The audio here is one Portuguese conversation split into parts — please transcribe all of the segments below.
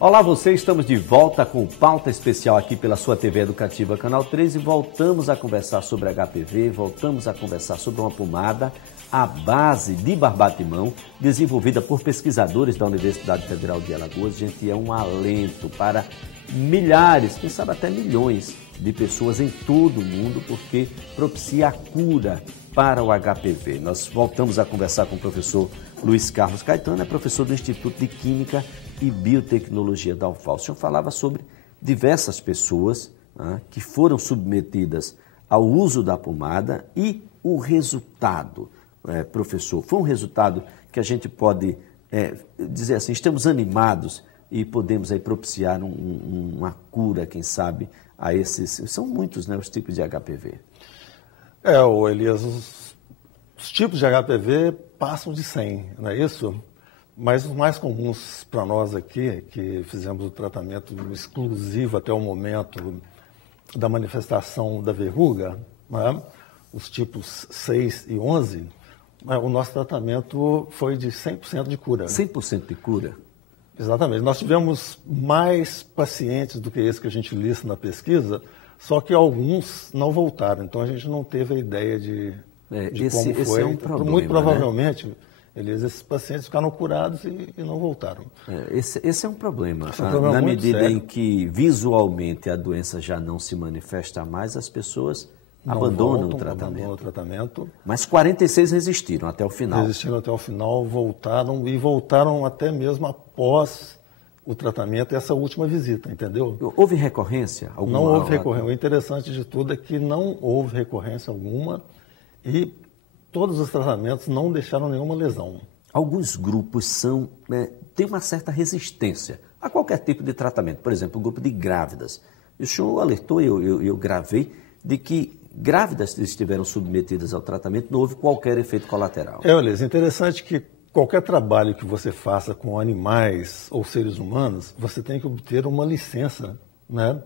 Olá você, estamos de volta com pauta especial aqui pela sua TV Educativa Canal 3 e voltamos a conversar sobre HPV, voltamos a conversar sobre uma pomada à base de barbatimão, desenvolvida por pesquisadores da Universidade Federal de Alagoas. Gente, é um alento para milhares, quem sabe até milhões de pessoas em todo o mundo, porque propicia a cura para o HPV. Nós voltamos a conversar com o professor Luiz Carlos Caetano, é professor do Instituto de Química e Biotecnologia da UFAL. O senhor falava sobre diversas pessoas que foram submetidas ao uso da pomada e o resultado, professor, foi um resultado que a gente pode dizer assim, estamos animados e podemos aí propiciar uma cura, quem sabe, a esses, são muitos, né, os tipos de HPV. Elias, os tipos de HPV passam de 100, não é isso? Mas os mais comuns para nós aqui, que fizemos o tratamento exclusivo até o momento da manifestação da verruga, né? Os tipos 6 e 11, o nosso tratamento foi de 100% de cura. 100% de cura? Exatamente. Nós tivemos mais pacientes do que esse que a gente lista na pesquisa, só que alguns não voltaram. Então a gente não teve a ideia de como foi. Esse é um problema, muito provavelmente, né? Esses pacientes ficaram curados e não voltaram. Esse é um problema. Esse é um problema na muito medida sério. em que visualmente a doença já não se manifesta mais, as pessoas abandonam o tratamento. Mas 46 resistiram até o final. Resistiram até o final, voltaram até mesmo após o tratamento e essa última visita, entendeu? Houve recorrência? Não houve recorrência. O interessante de tudo é que não houve recorrência alguma e todos os tratamentos não deixaram nenhuma lesão. Alguns grupos têm uma certa resistência a qualquer tipo de tratamento. Por exemplo, o grupo de grávidas. O senhor alertou, eu gravei, de que grávidas que estiveram submetidas ao tratamento não houve qualquer efeito colateral. Elias, interessante que qualquer trabalho que você faça com animais ou seres humanos, você tem que obter uma licença, né,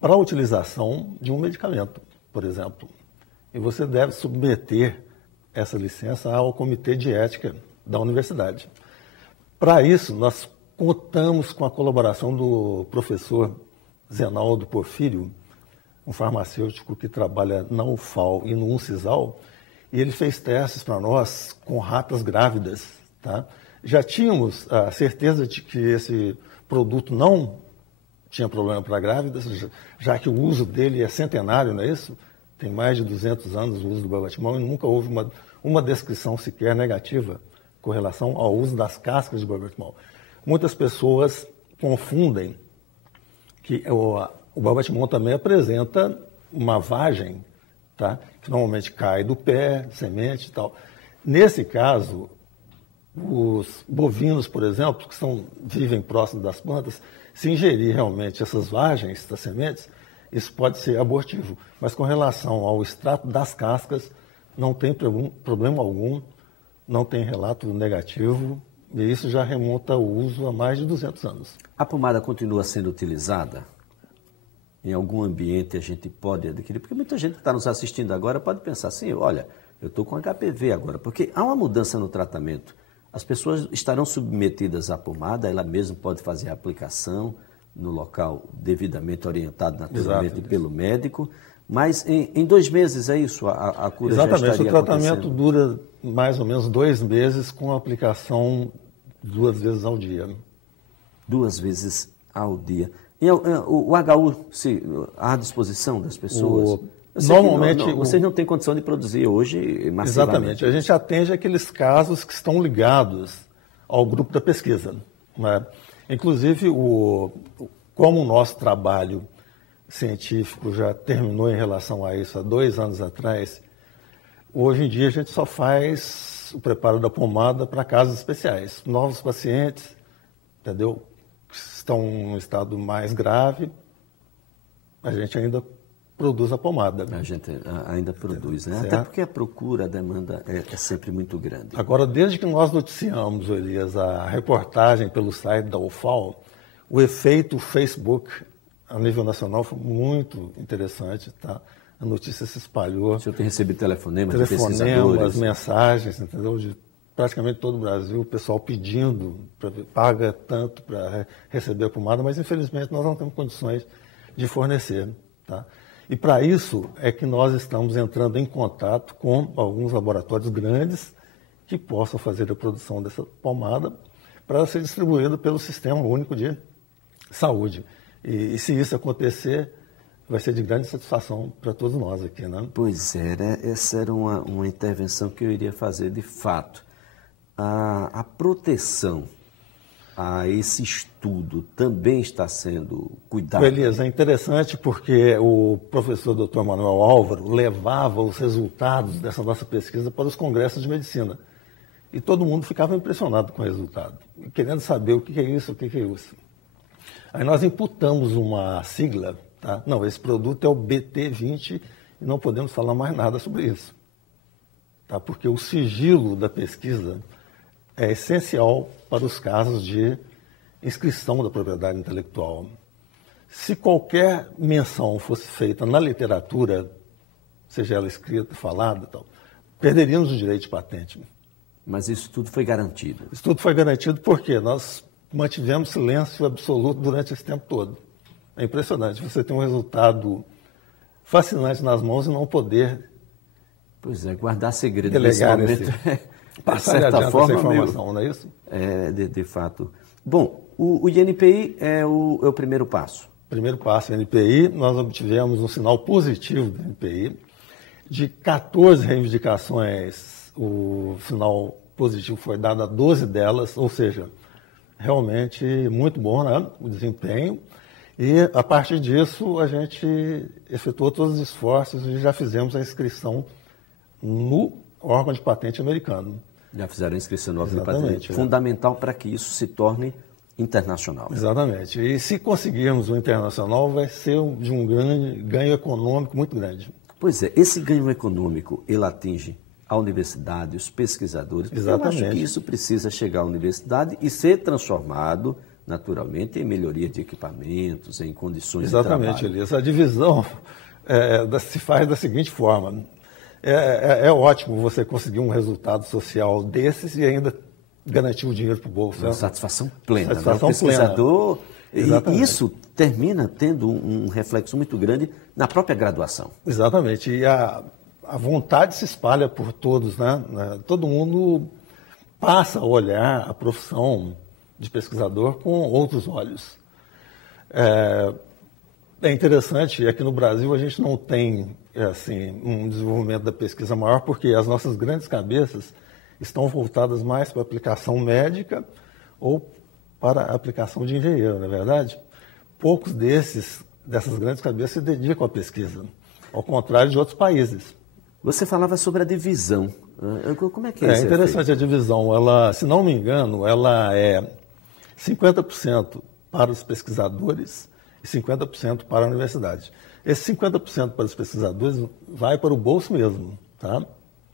para a utilização de um medicamento, por exemplo. E você deve submeter essa licença ao Comitê de Ética da universidade. Para isso, nós contamos com a colaboração do professor Zenaldo Porfírio, um farmacêutico que trabalha na UFAL e no UNCISAL, e ele fez testes para nós com ratas grávidas. Tá? Já tínhamos a certeza de que esse produto não tinha problema para grávidas, já que o uso dele é centenário, não é isso? Tem mais de 200 anos o uso do barbatimão e nunca houve uma descrição sequer negativa com relação ao uso das cascas de barbatimão. Muitas pessoas confundem que o barbatimão também apresenta uma vagem, tá? Que normalmente cai do pé, semente e tal. Nesse caso, os bovinos, por exemplo, que vivem próximo das plantas, se ingerir realmente essas vagens das sementes, isso pode ser abortivo. Mas com relação ao extrato das cascas, não tem problema algum, não tem relato negativo, e isso já remonta ao uso há mais de 200 anos. A pomada continua sendo utilizada? Em algum ambiente a gente pode adquirir? Porque muita gente que está nos assistindo agora pode pensar assim, olha, eu estou com HPV agora, porque há uma mudança no tratamento. As pessoas estarão submetidas à pomada, ela mesma pode fazer a aplicação no local devidamente orientado naturalmente pelo médico, mas em 2 meses é isso, a cura já estaria acontecendo? Exatamente, o tratamento dura mais ou menos 2 meses com a aplicação 2 vezes ao dia. 2 vezes ao dia. E o HU à disposição das pessoas? Normalmente... Vocês não têm condição de produzir hoje massivamente. Exatamente. A gente atende aqueles casos que estão ligados ao grupo da pesquisa, né? Inclusive, como o nosso trabalho científico já terminou em relação a isso há 2 anos atrás, hoje em dia a gente só faz o preparo da pomada para casos especiais. Novos pacientes, entendeu? Que estão em um estado mais grave, a gente ainda produz a pomada. A gente ainda produz, né? Certo. Até porque a procura, a demanda é sempre muito grande. Agora, desde que nós noticiamos, Elias, a reportagem pelo site da UFAL, o efeito Facebook a nível nacional foi muito interessante, tá? A notícia se espalhou. O senhor tem recebido telefonemas de pesquisadores? Mensagens, entendeu? De praticamente todo o Brasil, o pessoal pedindo, paga tanto para receber a pomada, mas infelizmente nós não temos condições de fornecer. Tá? E para isso é que nós estamos entrando em contato com alguns laboratórios grandes que possam fazer a produção dessa pomada para ser distribuída pelo Sistema Único de Saúde. E se isso acontecer, vai ser de grande satisfação para todos nós aqui, né? Pois é, né? Essa era uma intervenção que eu iria fazer de fato. A proteção a esse estudo também está sendo cuidada? Beleza, é interessante porque o professor Dr. Manuel Álvaro levava os resultados dessa nossa pesquisa para os congressos de medicina. E todo mundo ficava impressionado com o resultado, querendo saber o que é isso, o que é isso. Aí nós imputamos uma sigla, tá? Não, esse produto é o BT20 e não podemos falar mais nada sobre isso. Tá? Porque o sigilo da pesquisa é essencial para os casos de inscrição da propriedade intelectual. Se qualquer menção fosse feita na literatura, seja ela escrita, falada, tal, perderíamos o direito de patente. Mas isso tudo foi garantido? Isso tudo foi garantido porque nós mantivemos silêncio absoluto durante esse tempo todo. É impressionante você ter um resultado fascinante nas mãos e não poder... Pois é, guardar segredo delegar nesse momento. Passar adiante essa informação, não é isso? É, de fato. Bom, o INPI é o primeiro passo. Primeiro passo, INPI, nós obtivemos um sinal positivo do INPI. De 14 reivindicações, o sinal positivo foi dado a 12 delas, ou seja, realmente muito bom, né, o desempenho. E, a partir disso, a gente efetuou todos os esforços e já fizemos a inscrição no órgão de patente americano. Já fizeram a inscrição no órgão de Exatamente, patente. Fundamental para que isso se torne internacional. Exatamente. E se conseguirmos o internacional, vai ser de um ganho econômico muito grande. Pois é, esse ganho econômico, ele atinge a universidade, os pesquisadores. Exatamente. Eu acho que isso precisa chegar à universidade e ser transformado, naturalmente, em melhoria de equipamentos, em condições de trabalho. Exatamente, Elias. A divisão se faz da seguinte forma. É ótimo você conseguir um resultado social desses e ainda garantir o dinheiro para o bolso. Uma satisfação plena. Satisfação né? O pesquisador, plena. E isso termina tendo um reflexo muito grande na própria graduação. Exatamente. E a vontade se espalha por todos, né? Todo mundo passa a olhar a profissão de pesquisador com outros olhos. É interessante, aqui no Brasil a gente não tem assim, um desenvolvimento da pesquisa maior porque as nossas grandes cabeças estão voltadas mais para a aplicação médica ou para a aplicação de engenheiro, não é verdade? Poucos dessas grandes cabeças se dedicam à pesquisa, ao contrário de outros países. Você falava sobre a divisão. Como é que é isso? É interessante a divisão. Ela, se não me engano, ela é 50% para os pesquisadores e 50% para a universidade. Esse 50% para os pesquisadores vai para o bolso mesmo, tá?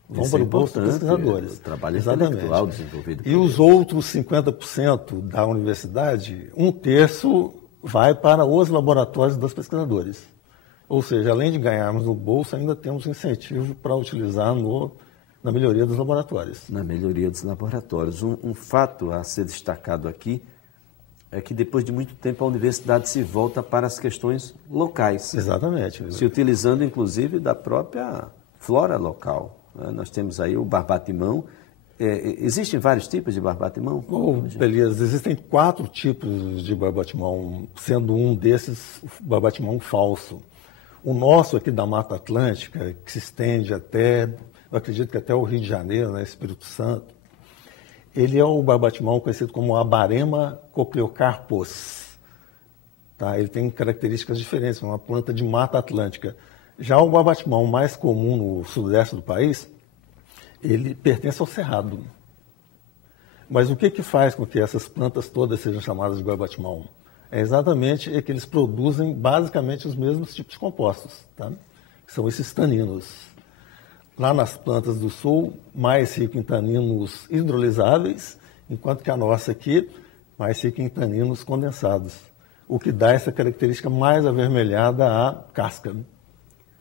Vão para o bolso dos pesquisadores. O trabalho intelectual desenvolvido. E os outros 50% da universidade, 1/3 vai para os laboratórios dos pesquisadores. Ou seja, além de ganharmos no bolso, ainda temos incentivo para utilizar na melhoria dos laboratórios. Na melhoria dos laboratórios. Um fato a ser destacado aqui é que depois de muito tempo a universidade se volta para as questões locais. Exatamente. Se utilizando, inclusive, da própria flora local. Nós temos aí o barbatimão. Existem vários tipos de barbatimão? Beleza, existem 4 tipos de barbatimão, sendo um desses o barbatimão falso. O nosso aqui da Mata Atlântica, que se estende até, eu acredito que até o Rio de Janeiro, né, Espírito Santo, ele é o barbatimão conhecido como Abarema cochleocarpus. Tá? Ele tem características diferentes, é uma planta de Mata Atlântica. Já o barbatimão mais comum no sudeste do país, ele pertence ao cerrado. Mas o que faz com que essas plantas todas sejam chamadas de barbatimão? É exatamente que eles produzem basicamente os mesmos tipos de compostos, tá? Que são esses taninos. Lá nas plantas do sul, mais rico em taninos hidrolisáveis, enquanto que a nossa aqui, mais rica em taninos condensados. O que dá essa característica mais avermelhada à casca.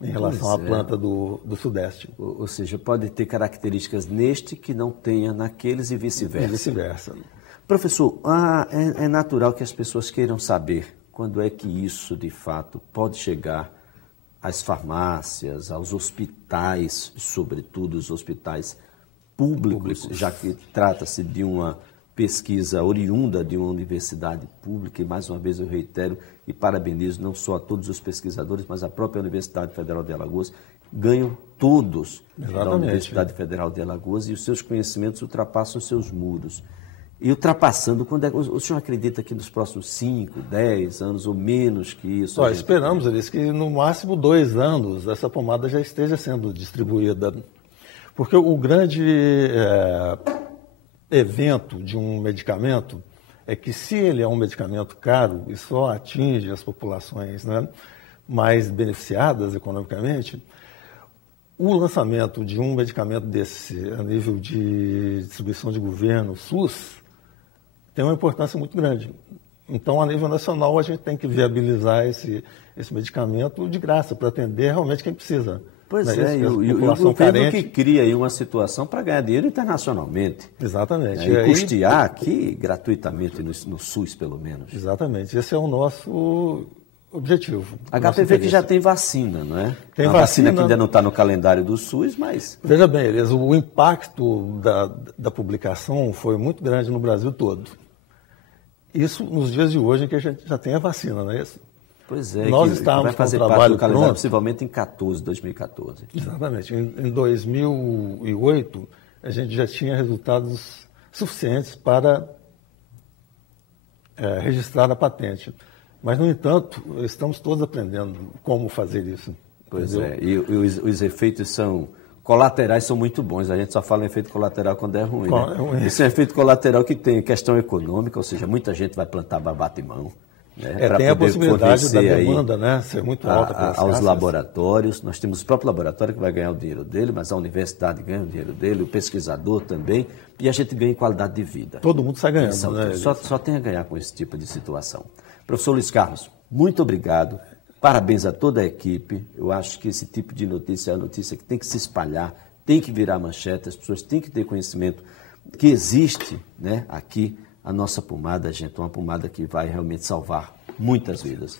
em relação à planta do Sudeste. Ou seja, pode ter características neste que não tenha naqueles e vice-versa. E vice-versa. Professor, é natural que as pessoas queiram saber quando é que isso, de fato, pode chegar às farmácias, aos hospitais, sobretudo os hospitais públicos, já que trata-se de uma pesquisa oriunda de uma universidade pública, e mais uma vez eu reitero e parabenizo não só a todos os pesquisadores, mas a própria Universidade Federal de Alagoas, ganham todos da Universidade Federal de Alagoas, e os seus conhecimentos ultrapassam os seus muros. E ultrapassando, o senhor acredita que nos próximos 5, 10 anos ou menos que isso? Esperamos, Elias, que no máximo 2 anos essa pomada já esteja sendo distribuída. Porque o grande evento de um medicamento é que, se ele é um medicamento caro e só atinge as populações, né, mais beneficiadas economicamente, o lançamento de um medicamento desse a nível de distribuição de governo, SUS, tem uma importância muito grande. Então, a nível nacional, a gente tem que viabilizar esse medicamento de graça, para atender realmente quem precisa. Pois e o governo que cria aí uma situação para ganhar dinheiro internacionalmente. Exatamente. E custear aqui gratuitamente no SUS, pelo menos. Exatamente. Esse é o nosso objetivo. HPV que já tem vacina, não é? Tem vacina que ainda não está no calendário do SUS, mas... Veja bem, Elias, o impacto da publicação foi muito grande no Brasil todo. Isso nos dias de hoje, em que a gente já tem a vacina, não é isso? Pois é, nós que vai fazer parte do calendário possivelmente em 2014. Exatamente. Em 2008, a gente já tinha resultados suficientes para registrar a patente. Mas, no entanto, estamos todos aprendendo como fazer isso. Pois é, e os efeitos colaterais são muito bons. A gente só fala em efeito colateral quando é ruim. Né? Esse é um efeito colateral que tem questão econômica, ou seja, muita gente vai plantar bate-mão. Né, tem a possibilidade da demanda, né, ser muito alta aos laboratórios. Nós temos o próprio laboratório que vai ganhar o dinheiro dele, mas a universidade ganha o dinheiro dele, o pesquisador também, e a gente ganha em qualidade de vida. Todo mundo sai ganhando, né? Só tem a ganhar com esse tipo de situação. Professor Luiz Carlos, muito obrigado. Parabéns a toda a equipe. Eu acho que esse tipo de notícia é a notícia que tem que se espalhar, tem que virar manchete, as pessoas têm que ter conhecimento que existe, né, aqui a nossa pomada, gente, uma pomada que vai realmente salvar muitas vidas.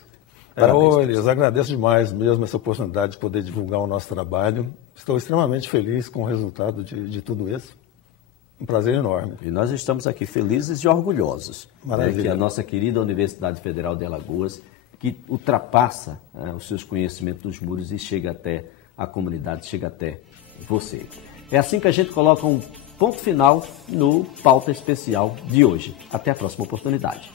Elias, agradeço demais mesmo essa oportunidade de poder divulgar o nosso trabalho. Estou extremamente feliz com o resultado de tudo isso. Um prazer enorme. E nós estamos aqui felizes e orgulhosos, né, que a nossa querida Universidade Federal de Alagoas, que ultrapassa os seus conhecimentos dos muros e chega até a comunidade, chega até você. É assim que a gente coloca um ponto final no Pauta Especial de hoje. Até a próxima oportunidade.